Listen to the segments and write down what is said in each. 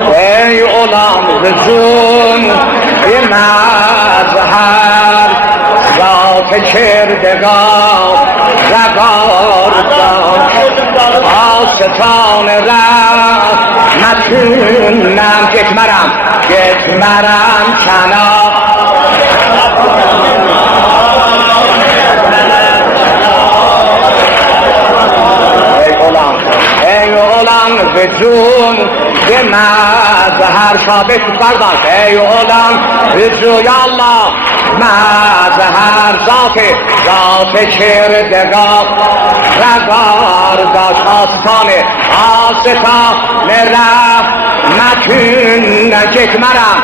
ای علام جون به مظهر ذات کردگار رگار داشت آستان رحمتونم گتمرم کنا ای علام جون به مظهر ثابت برداشت ای علام جون یا الله مظهر ذات کردگار رگار داشت آستان رحمتون گتمرم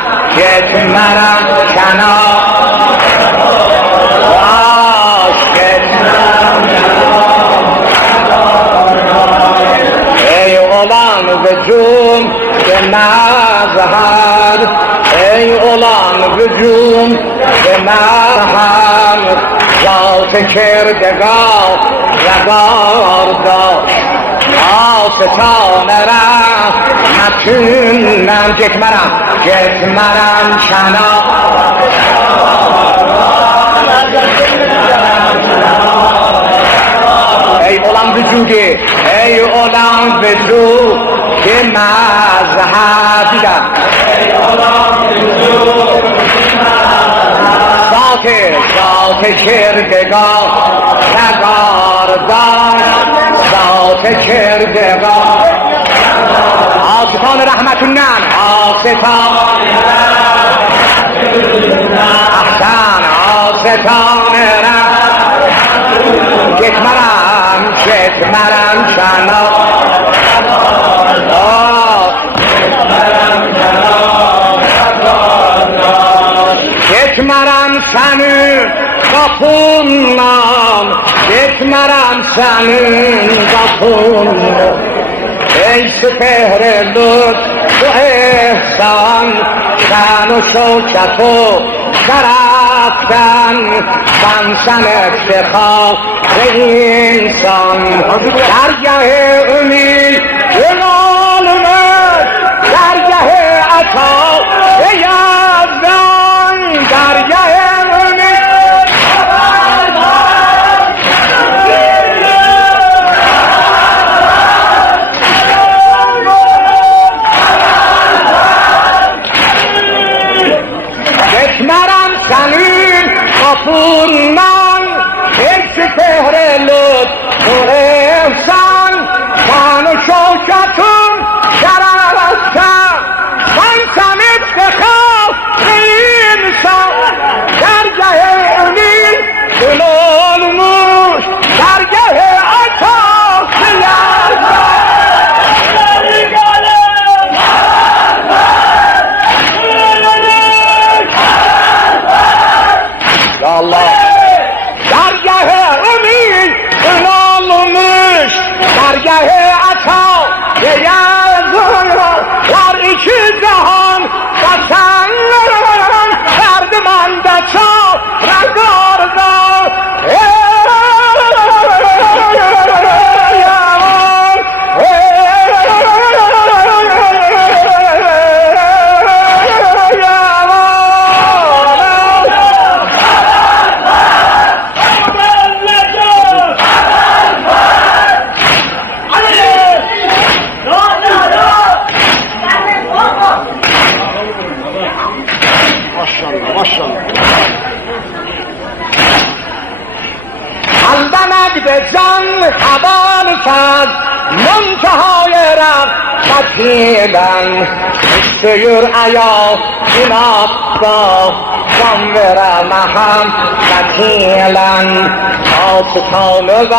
کنا وجوم به مظهر ای علام وجوم به مظهر ذات کردگار رگار داشت آستان رحمتونم گتمرم کنا ای علام وجودی ای علام وجود که مظهر دیدم ای علام وجود ذات کردگار رگار داشت ذات کردگار آستان رحمتونم احسن آستان گتمرم کنا گتمرم سنی قفونم گتمرم سنی قفونم ای سپهر لطف و احسان شان و شوکت و شرفتن بنسن افتخار انسان درگه امید جلالمت درگه عطا یزدان درگه امید گتمرم سنین قفون من ای سپهر لطف و احسان شان و شوکتون شرفتن بنسن افتخار انسان درگه امید جلال موش درگه عطا یا الله درگه امید جلال درگه عطا یزدان در ایکی جهان بسن درد من دچا رگار دار قلبمک به جان حوال کرد منتهای رفتیلن سیور ایا ایناستا جانورمهم فتیلن آستان و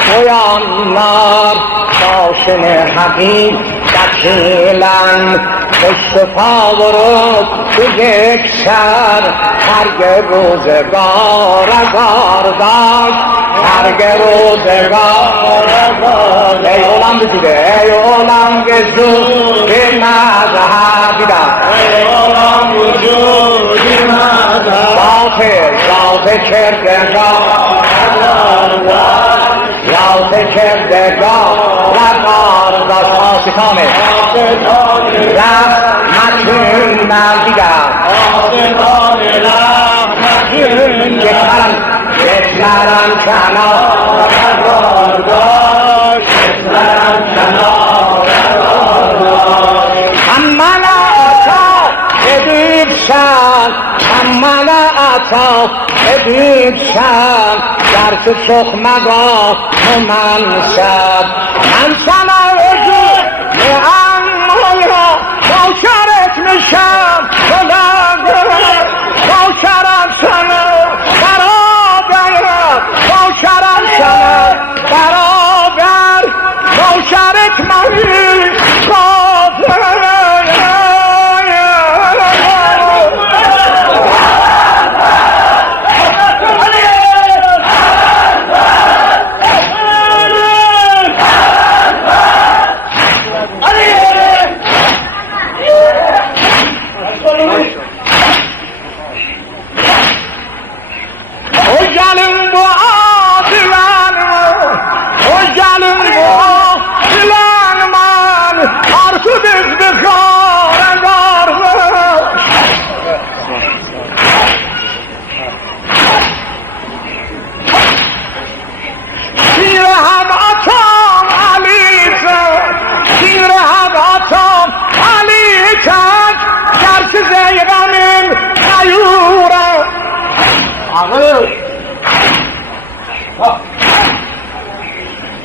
پویانار داشن حقیق دکیلن پشت پا ورود به یک سر هرگ روزگار داشت هرگ روزگار ای علام بجوده ای علام بجود به مظهر دیدم ای علام بجود به مظهر ذات کردگار ذات کردگار رگار داشت آستانه رحمتون دیگر بهترم کنار من عطا بدیدشم من عطا بدیدشم در تو سخمگاه منصب من سنرجو اما باکرت میشم باکرم سنم برابر باکرم سنم برابر باکرت منی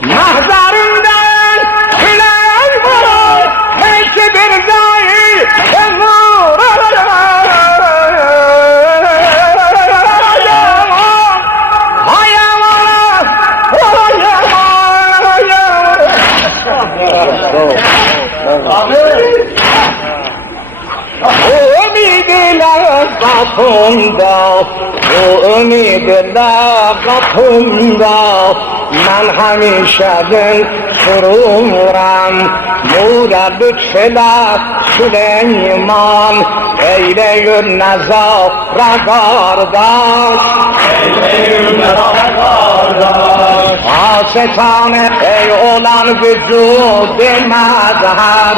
محضرم در کلای برو میشه بردایی نور امید لغتون دا امید لغتون دا من همیشه دل سرورم مورد لطف سلیمان ایله نزا رگارداش آستانه ای اولان وجود مظهر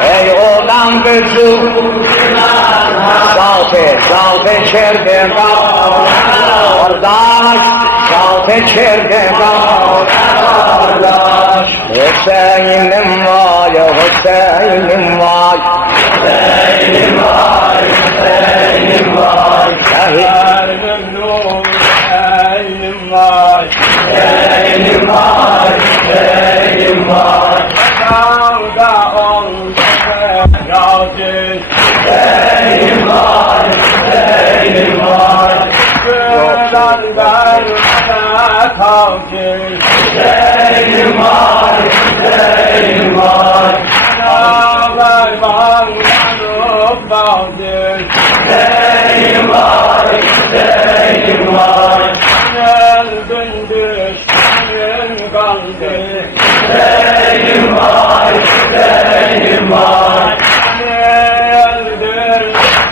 ای اولان وجود ذات چردگاه ذات چردگاه حسین وای حسین وای حسین وای حسین وای حسین وای حسین وای حسین وای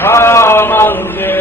Aman